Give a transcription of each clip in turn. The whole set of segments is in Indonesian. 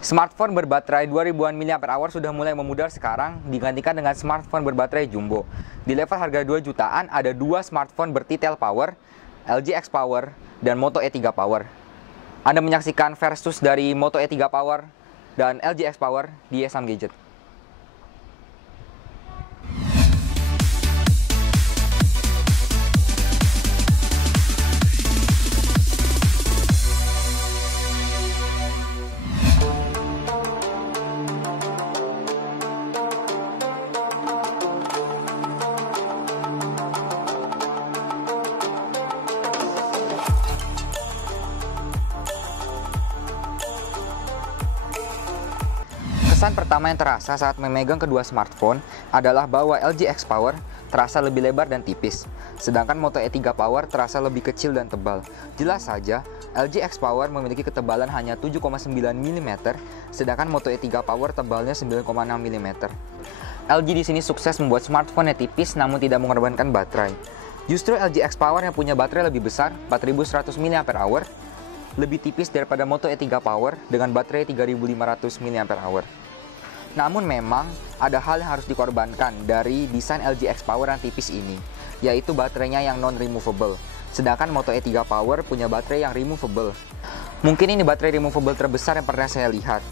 Smartphone berbaterai 2000-an mAh sudah mulai memudar sekarang digantikan dengan smartphone berbaterai jumbo. Di level harga 2 jutaan ada dua smartphone bertitel power, LG X Power dan Moto E3 Power. Anda menyaksikan versus dari Moto E3 Power dan LG X Power di Esam Gadget. Kesan pertama yang terasa saat memegang kedua smartphone adalah bahwa LG X Power terasa lebih lebar dan tipis, sedangkan Moto E3 Power terasa lebih kecil dan tebal. Jelas saja, LG X Power memiliki ketebalan hanya 7,9 mm, sedangkan Moto E3 Power tebalnya 9,6 mm. LG di sini sukses membuat smartphone-nya tipis namun tidak mengorbankan baterai. Justru LG X Power yang punya baterai lebih besar, 4100 mAh, lebih tipis daripada Moto E3 Power dengan baterai 3500 mAh. Namun memang ada hal yang harus dikorbankan dari desain LG X Power yang tipis ini, yaitu baterainya yang non-removable, sedangkan Moto E3 Power punya baterai yang removable. Mungkin ini baterai removable terbesar yang pernah saya lihat,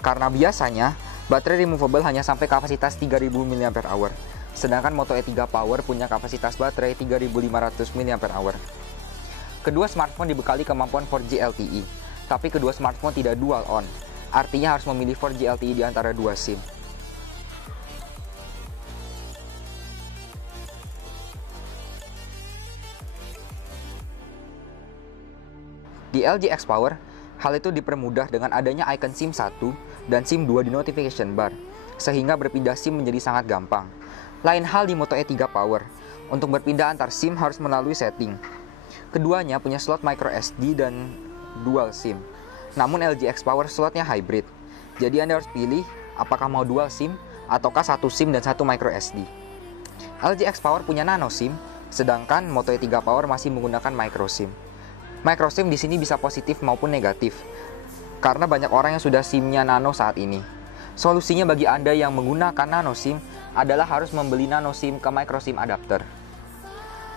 karena biasanya baterai removable hanya sampai kapasitas 3000 mAh, sedangkan Moto E3 Power punya kapasitas baterai 3500 mAh. Kedua smartphone dibekali kemampuan 4G LTE, tapi kedua smartphone tidak dual on. Artinya harus memilih 4G LTE di antara dua SIM. Di LG X Power, hal itu dipermudah dengan adanya icon SIM 1 dan SIM 2 di notification bar, sehingga berpindah SIM menjadi sangat gampang. Lain hal di Moto E3 Power, untuk berpindah antar SIM harus melalui setting. Keduanya punya slot micro SD dan dual SIM. Namun LG X Power slotnya hybrid. Jadi Anda harus pilih apakah mau dual SIM ataukah satu SIM dan satu micro SD. LG X Power punya nano SIM, sedangkan Moto E3 Power masih menggunakan micro SIM. Micro SIM di sini bisa positif maupun negatif, karena banyak orang yang sudah SIM-nya nano saat ini. Solusinya bagi Anda yang menggunakan nano SIM adalah harus membeli nano SIM ke micro SIM adapter.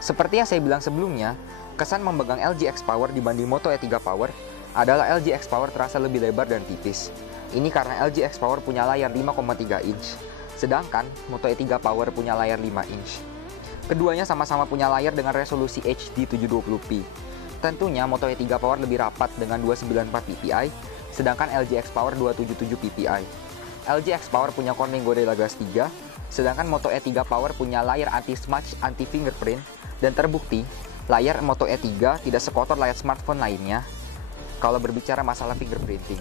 Seperti yang saya bilang sebelumnya, kesan memegang LG X Power dibanding Moto E3 Power adalah LG X Power terasa lebih lebar dan tipis. Ini karena LG X Power punya layar 5,3 inch, sedangkan Moto E3 Power punya layar 5 inch. Keduanya sama-sama punya layar dengan resolusi HD 720p. Tentunya Moto E3 Power lebih rapat dengan 294 ppi, sedangkan LG X Power 277 ppi. LG X Power punya Corning Gorilla Glass 3, sedangkan Moto E3 Power punya layar anti-smudge, anti-fingerprint, dan terbukti layar Moto E3 tidak sekotor layar smartphone lainnya kalau berbicara masalah fingerprinting.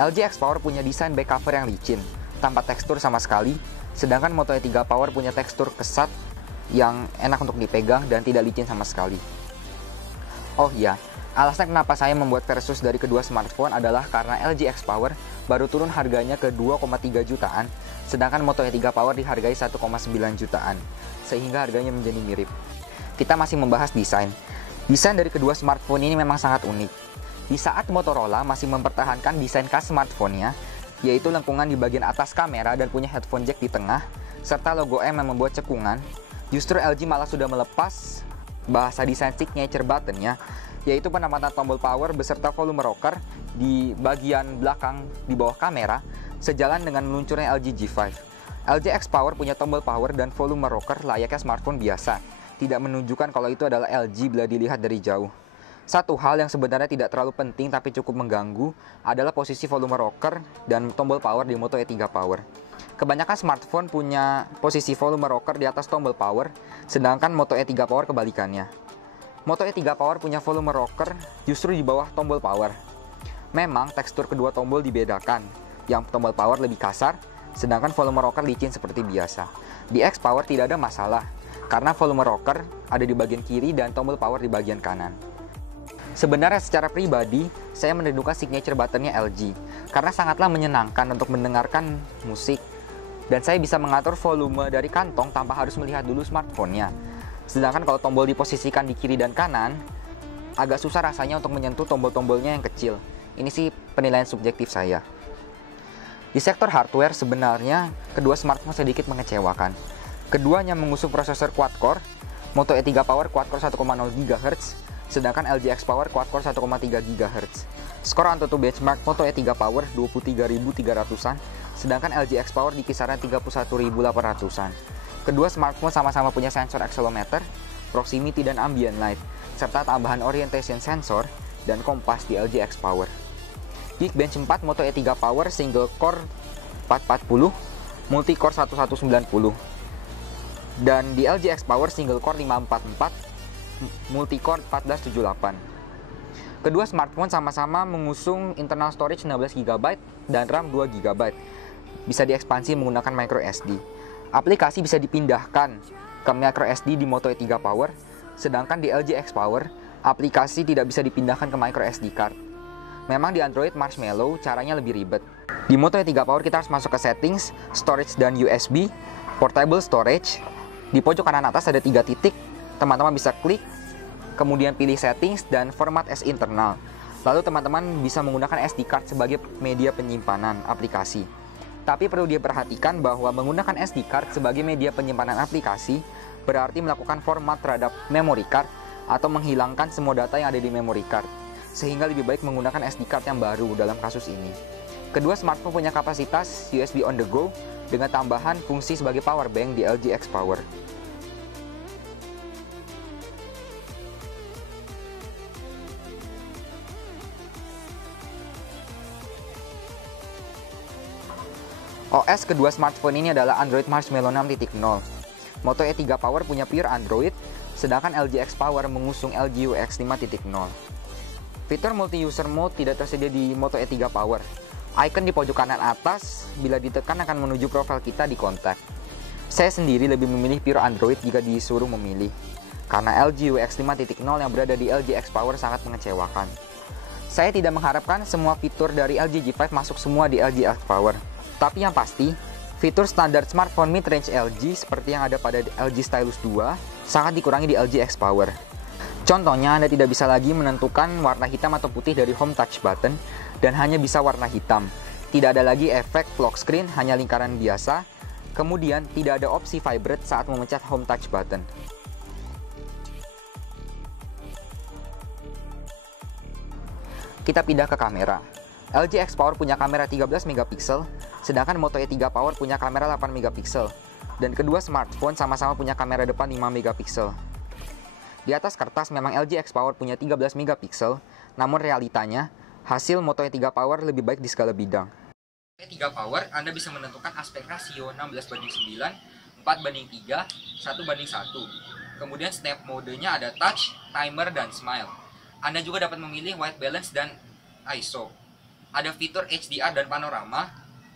LG X Power punya desain back cover yang licin, tanpa tekstur sama sekali, sedangkan Moto E3 Power punya tekstur kesat yang enak untuk dipegang dan tidak licin sama sekali. Oh iya, alasan kenapa saya membuat versus dari kedua smartphone adalah karena LG X Power baru turun harganya ke 2,3 jutaan, sedangkan Moto E3 Power dihargai 1,9 jutaan, sehingga harganya menjadi mirip. Kita masih membahas desain. Desain dari kedua smartphone ini memang sangat unik. Di saat Motorola masih mempertahankan desain khas smartphone-nya, yaitu lengkungan di bagian atas kamera dan punya headphone jack di tengah, serta logo M yang membuat cekungan, justru LG malah sudah melepas bahasa desain signature button-nya, yaitu penempatan tombol power beserta volume rocker di bagian belakang di bawah kamera, sejalan dengan meluncurnya LG G5. LG X Power punya tombol power dan volume rocker layaknya smartphone biasa, tidak menunjukkan kalau itu adalah LG bila dilihat dari jauh. Satu hal yang sebenarnya tidak terlalu penting tapi cukup mengganggu adalah posisi volume rocker dan tombol power di Moto E3 Power. Kebanyakan smartphone punya posisi volume rocker di atas tombol power, sedangkan Moto E3 Power kebalikannya. Moto E3 Power punya volume rocker justru di bawah tombol power. Memang tekstur kedua tombol dibedakan, yang tombol power lebih kasar, sedangkan volume rocker licin seperti biasa. Di X Power tidak ada masalah, karena volume rocker ada di bagian kiri dan tombol power di bagian kanan. Sebenarnya secara pribadi, saya merindukan signature button-nya LG, karena sangatlah menyenangkan untuk mendengarkan musik, dan saya bisa mengatur volume dari kantong tanpa harus melihat dulu smartphone-nya. Sedangkan kalau tombol diposisikan di kiri dan kanan, agak susah rasanya untuk menyentuh tombol-tombolnya yang kecil. Ini sih penilaian subjektif saya. Di sektor hardware sebenarnya kedua smartphone sedikit mengecewakan. Keduanya mengusung prosesor quad-core, Moto E3 Power quad-core 1,0 GHz, sedangkan LG X Power quad-core 1,3 GHz. Skor AnTuTu benchmark Moto E3 Power 23.300-an, sedangkan LG X Power di kisaran 31.800-an. Kedua smartphone sama-sama punya sensor accelerometer, proximity dan ambient light, serta tambahan orientation sensor dan kompas di LG X Power. Geekbench 4 Moto E3 Power single core 440, multi core 1190. Dan di LG X Power single core 544, multi core 1478. Kedua smartphone sama-sama mengusung internal storage 16 GB dan RAM 2 GB. Bisa diekspansi menggunakan micro SD. Aplikasi bisa dipindahkan ke micro SD di Moto E3 Power, sedangkan di LG X Power aplikasi tidak bisa dipindahkan ke micro SD card. Memang di Android Marshmallow caranya lebih ribet. Di Moto E3 Power kita harus masuk ke settings, storage dan USB, portable storage. Di pojok kanan atas ada 3 titik, teman-teman bisa klik, kemudian pilih settings dan format as internal. Lalu teman-teman bisa menggunakan SD card sebagai media penyimpanan aplikasi. Tapi perlu diperhatikan bahwa menggunakan SD card sebagai media penyimpanan aplikasi berarti melakukan format terhadap memory card atau menghilangkan semua data yang ada di memory card. Sehingga lebih baik menggunakan SD card yang baru dalam kasus ini. Kedua smartphone punya kapasitas USB on the go dengan tambahan fungsi sebagai power bank di LG X Power. OS kedua smartphone ini adalah Android Marshmallow 6.0. Moto E3 Power punya pure Android, sedangkan LG X Power mengusung LG UX 5.0. Fitur multi-user mode tidak tersedia di Moto E3 Power. Icon di pojok kanan atas, bila ditekan akan menuju profil kita di kontak. Saya sendiri lebih memilih pure Android jika disuruh memilih, karena LG UX 5.0 yang berada di LG X Power sangat mengecewakan. Saya tidak mengharapkan semua fitur dari LG G5 masuk semua di LG X Power. Tapi yang pasti, fitur standar smartphone mid-range LG seperti yang ada pada LG Stylus 2 sangat dikurangi di LG X Power. Contohnya, Anda tidak bisa lagi menentukan warna hitam atau putih dari home touch button dan hanya bisa warna hitam. Tidak ada lagi efek lock screen, hanya lingkaran biasa. Kemudian, tidak ada opsi vibrate saat memencet home touch button. Kita pindah ke kamera. LG X Power punya kamera 13 MP, sedangkan Moto E3 Power punya kamera 8 MP. Dan kedua smartphone sama-sama punya kamera depan 5 MP. Di atas kertas memang LG X Power punya 13 MP, namun realitanya hasil Moto E3 Power lebih baik di segala bidang. E3 Power Anda bisa menentukan aspek rasio 16:9, 4:3, 1:1. Kemudian snap modenya ada touch, timer, dan smile. Anda juga dapat memilih white balance dan ISO. Ada fitur HDR dan panorama,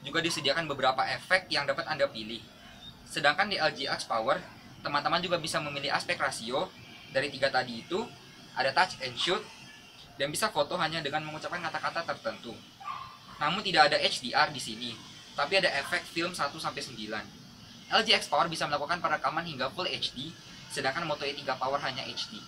juga disediakan beberapa efek yang dapat Anda pilih. Sedangkan di LG X Power, teman-teman juga bisa memilih aspek rasio. Dari 3 tadi itu, ada touch and shoot, dan bisa foto hanya dengan mengucapkan kata-kata tertentu. Namun tidak ada HDR di sini, tapi ada efek film 1-9. LG X Power bisa melakukan perekaman hingga Full HD, sedangkan Moto E3 Power hanya HD.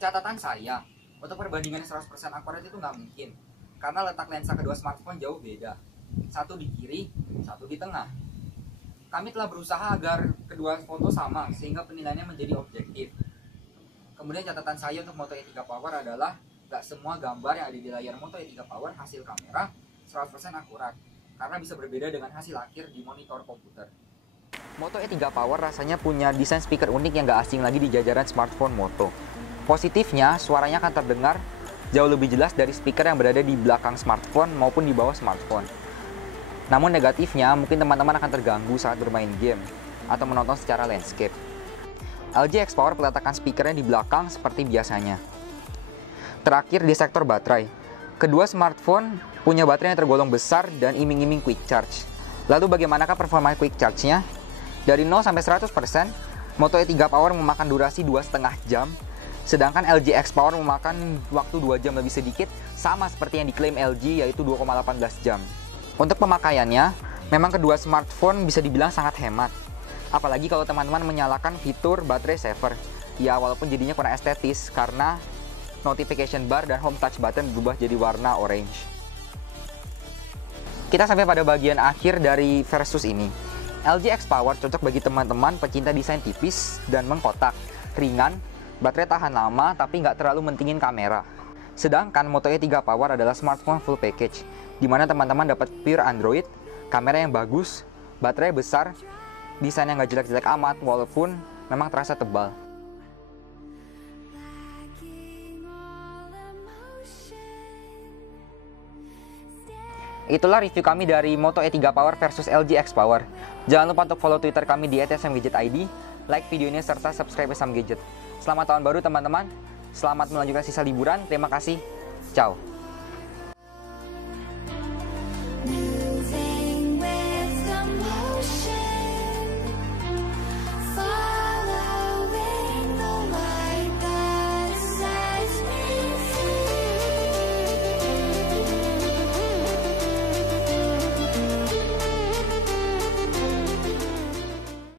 Catatan saya, untuk perbandingan 100% akurat itu nggak mungkin, karena letak lensa kedua smartphone jauh beda. Satu di kiri, satu di tengah. Kami telah berusaha agar kedua foto sama, sehingga penilaiannya menjadi objektif. Kemudian catatan saya untuk Moto E3 Power adalah nggak semua gambar yang ada di layar Moto E3 Power hasil kamera 100% akurat, karena bisa berbeda dengan hasil akhir di monitor komputer. Moto E3 Power rasanya punya desain speaker unik yang nggak asing lagi di jajaran smartphone Moto. Positifnya, suaranya akan terdengar jauh lebih jelas dari speaker yang berada di belakang smartphone maupun di bawah smartphone. Namun negatifnya, mungkin teman-teman akan terganggu saat bermain game atau menonton secara landscape. LG X Power peletakan speakernya di belakang seperti biasanya. Terakhir di sektor baterai. Kedua smartphone punya baterai yang tergolong besar dan iming-iming quick charge. Lalu bagaimanakah performa quick charge-nya? Dari 0 sampai 100%, Moto E3 Power memakan durasi 2,5 jam. Sedangkan LG X Power memakan waktu 2 jam lebih sedikit, sama seperti yang diklaim LG, yaitu 2,18 jam. Untuk pemakaiannya, memang kedua smartphone bisa dibilang sangat hemat. Apalagi kalau teman-teman menyalakan fitur baterai saver. Ya, walaupun jadinya kurang estetis karena notification bar dan home touch button berubah jadi warna orange. Kita sampai pada bagian akhir dari versus ini. LG X Power cocok bagi teman-teman pecinta desain tipis dan mengkotak, ringan, baterai tahan lama tapi nggak terlalu mentingin kamera. Sedangkan Moto E3 Power adalah smartphone full package, di mana teman-teman dapat pure Android, kamera yang bagus, baterai besar, desain yang nggak jelek-jelek amat walaupun memang terasa tebal. Itulah review kami dari Moto E3 Power versus LG X Power. Jangan lupa untuk follow Twitter kami di @smgadgetid, like video ini serta subscribe Sam Gadget. Selamat tahun baru teman-teman. Selamat melanjutkan sisa liburan. Terima kasih. Ciao.